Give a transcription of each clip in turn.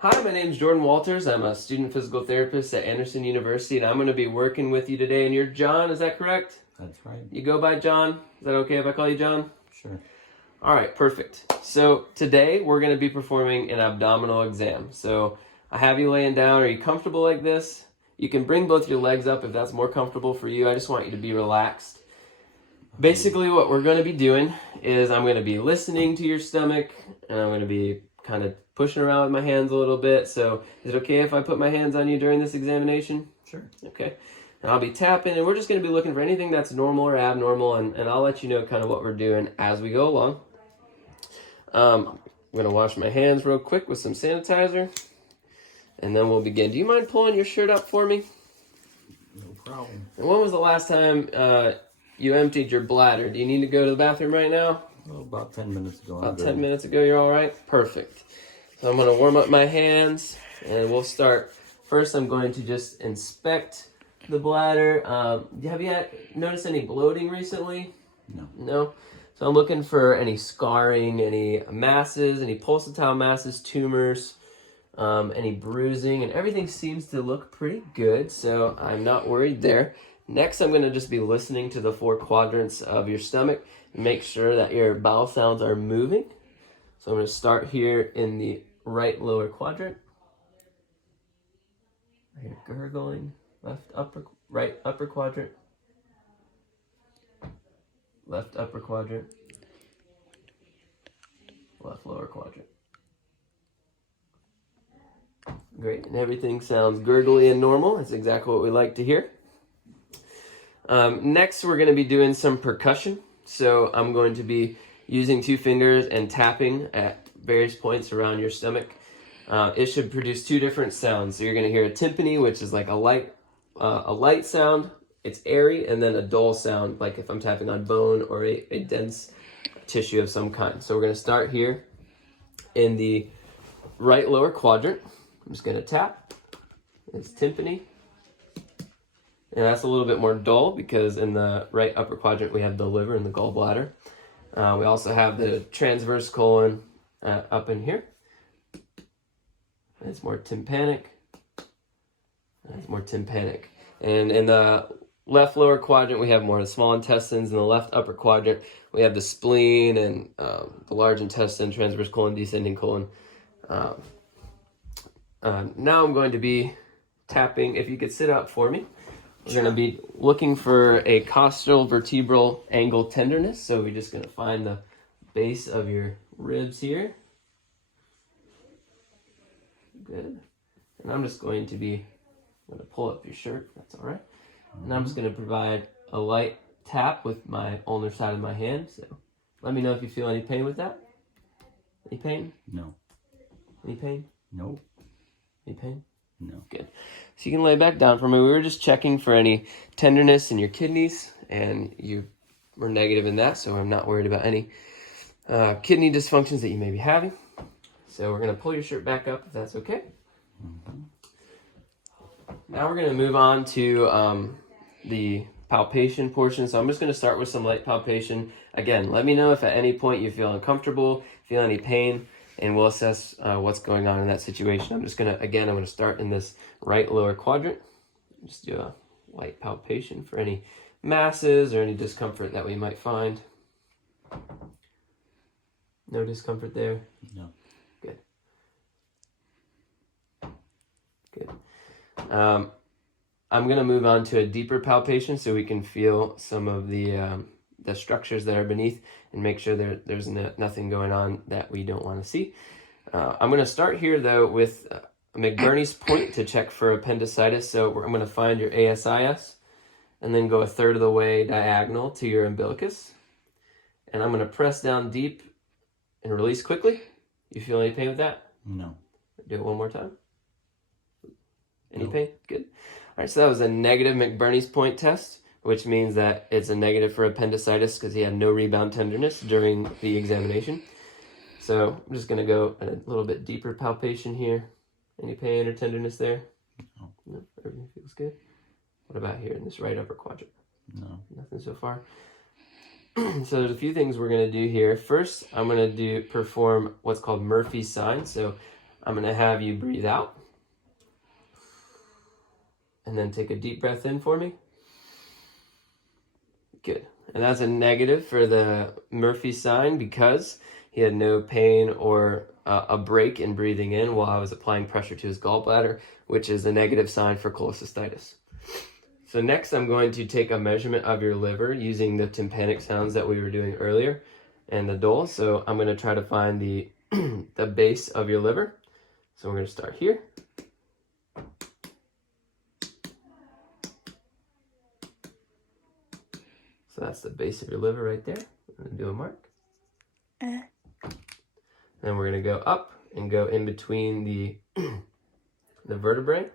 Hi, my name is Jordan Walters. I'm a student physical therapist at Anderson University, and I'm going to be working with you today. And you're John, is that correct? That's right. You go by John? Is that okay if I call you John? Sure. All right, perfect. So today we're going to be performing an abdominal exam. So I have you laying down. Are you comfortable like this? You can bring both your legs up if that's more comfortable for you. I just want you to be relaxed. Basically, what we're going to be doing is I'm going to be listening to your stomach, and I'm going to be kind of pushing around with my hands a little bit. So is it okay if I put my hands on you during this examination? Sure. Okay. And I'll be tapping, and we're just going to be looking for anything that's normal or abnormal, and I'll let you know kind of what we're doing as we go along. I'm going to wash my hands real quick with some sanitizer, and then we'll begin. Do you mind pulling your shirt up for me? No problem. And when was the last time you emptied your bladder? Do you need to go to the bathroom right now? Well, about 10 minutes ago. About 10 minutes ago, you're all right? Perfect. So I'm going to warm up my hands, and we'll start. First, I'm going to just inspect the bladder. Have you noticed any bloating recently? No. No? So I'm looking for any scarring, any masses, any pulsatile masses, tumors, any bruising, and everything seems to look pretty good, so I'm not worried there. Next, I'm going to just be listening to the 4 quadrants of your stomach and make sure that your bowel sounds are moving. So I'm going to start here in the right lower quadrant. I hear gurgling. Right upper quadrant. Left upper quadrant. Left lower quadrant. Great, and everything sounds gurgly and normal. That's exactly what we like to hear. Next, we're going to be doing some percussion. So I'm going to be using 2 fingers and tapping at various points around your stomach. It should produce 2 different sounds. So you're going to hear a timpani, which is like a light sound. It's airy, and then a dull sound, like if I'm tapping on bone or a dense tissue of some kind. So we're going to start here in the right lower quadrant. I'm just going to tap. It's timpani. And that's a little bit more dull because in the right upper quadrant we have the liver and the gallbladder. We also have the transverse colon up in here. It's more tympanic. It's more tympanic. And in the left lower quadrant, we have more of the small intestines. In the left upper quadrant, we have the spleen and the large intestine, transverse colon, descending colon. Now I'm going to be tapping. If you could sit up for me. We're going to be looking for a costal vertebral angle tenderness. So we're just going to find the base of your ribs here. Good. And I'm just going to pull up your shirt. That's all right. And I'm just going to provide a light tap with my ulnar side of my hand. So let me know if you feel any pain with that. Any pain? No. Any pain? No. Any pain? No. Good. So you can lay back down for me. We were just checking for any tenderness in your kidneys, and you were negative in that, so I'm not worried about any kidney dysfunctions that you may be having. So we're going to pull your shirt back up if that's okay. Mm-hmm. Now we're going to move on to the palpation portion. So I'm just going to start with some light palpation. Again, let me know if at any point you feel uncomfortable, feel any pain, and we'll assess what's going on in that situation. I'm going to start in this right lower quadrant. Just do a light palpation for any masses or any discomfort that we might find. No discomfort there? No. Good. Good. I'm going to move on to a deeper palpation so we can feel some of the structures that are beneath and make sure there's nothing going on that we don't want to see. I'm going to start here, though, with a McBurney's point to check for appendicitis. So I'm going to find your ASIS and then go a third of the way diagonal to your umbilicus. And I'm going to press down deep and release quickly. You feel any pain with that? No. Do it one more time. Any No. pain? Good. All right, so that was a negative McBurney's point test, which means that it's a negative for appendicitis because he had no rebound tenderness during the examination. So I'm just going to go a little bit deeper palpation here. Any pain or tenderness there? No. No, everything feels good. What about here in this right upper quadrant? No. Nothing so far. So there's a few things we're going to do here. First, I'm going to perform what's called Murphy's sign. So I'm going to have you breathe out. And then take a deep breath in for me. Good. And that's a negative for the Murphy sign because he had no pain or a break in breathing in while I was applying pressure to his gallbladder, which is a negative sign for cholecystitis. So next I'm going to take a measurement of your liver using the tympanic sounds that we were doing earlier and the dole. So I'm going to try to find the, the base of your liver. So we're going to start here. So that's the base of your liver right there. I'm going to do a mark. Then we're going to go up and go in between the vertebrae.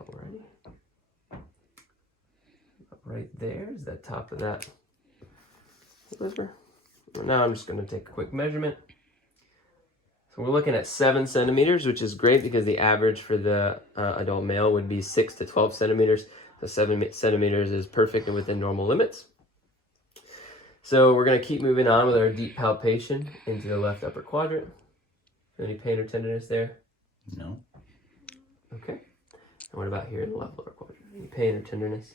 Alrighty. Right there is the top of that liver. Now I'm just going to take a quick measurement. So we're looking at 7 centimeters, which is great because the average for the adult male would be 6 to 12 centimeters. So 7 centimeters is perfect and within normal limits. So we're going to keep moving on with our deep palpation into the left upper quadrant. Any pain or tenderness there? No. Okay. And what about here in the left lower quadrant? Any pain or tenderness?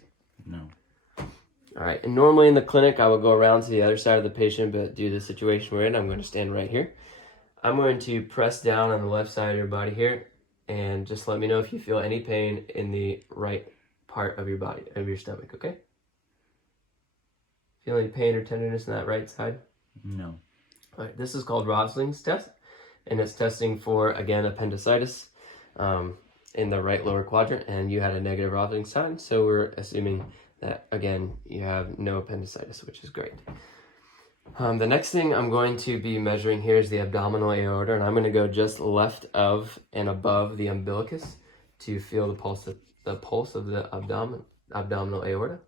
No. All right. And normally in the clinic, I would go around to the other side of the patient, but due to the situation we're in, I'm going to stand right here. I'm going to press down on the left side of your body here and just let me know if you feel any pain in the right part of your body, of your stomach, okay? Feel any pain or tenderness in that right side? No. All right, this is called Rosling's test, and it's testing for, again, appendicitis in the right lower quadrant, and you had a negative Rosling sign, so we're assuming that, again, you have no appendicitis, which is great. The next thing I'm going to be measuring here is the abdominal aorta, and I'm going to go just left of and above the umbilicus to feel the pulse of the abdominal aorta.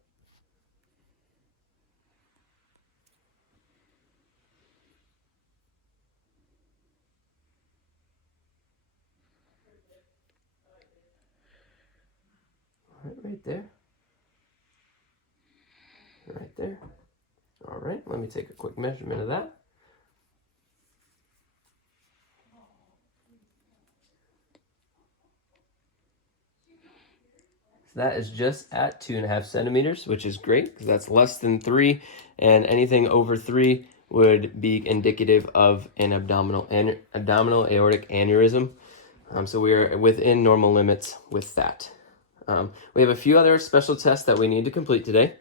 Right there. Right there. All right, let me take a quick measurement of that. So that is just at 2.5 centimeters, which is great because that's less than 3, and anything over 3 would be indicative of an abdominal aortic aneurysm. So we are within normal limits with that. We have a few other special tests that we need to complete today.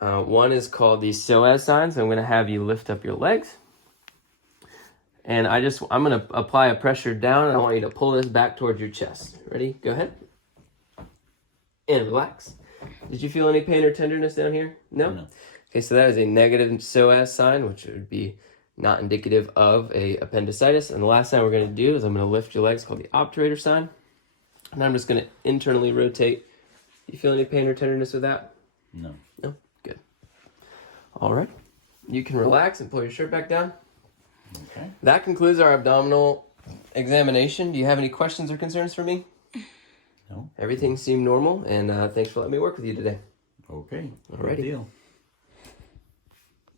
One is called the psoas sign. So I'm going to have you lift up your legs. And I'm going to apply a pressure down, and I want you to pull this back towards your chest. Ready? Go ahead. And relax. Did you feel any pain or tenderness down here? No? No. Okay, so that is a negative psoas sign, which would be not indicative of a appendicitis. And the last sign we're going to do is I'm going to lift your legs, called the obturator sign. And I'm just going to internally rotate. You feel any pain or tenderness with that? No. No? Good. All right. You can relax and pull your shirt back down. Okay. That concludes our abdominal examination. Do you have any questions or concerns for me? No. Everything seemed normal, and thanks for letting me work with you today. Okay. Alrighty. Good deal.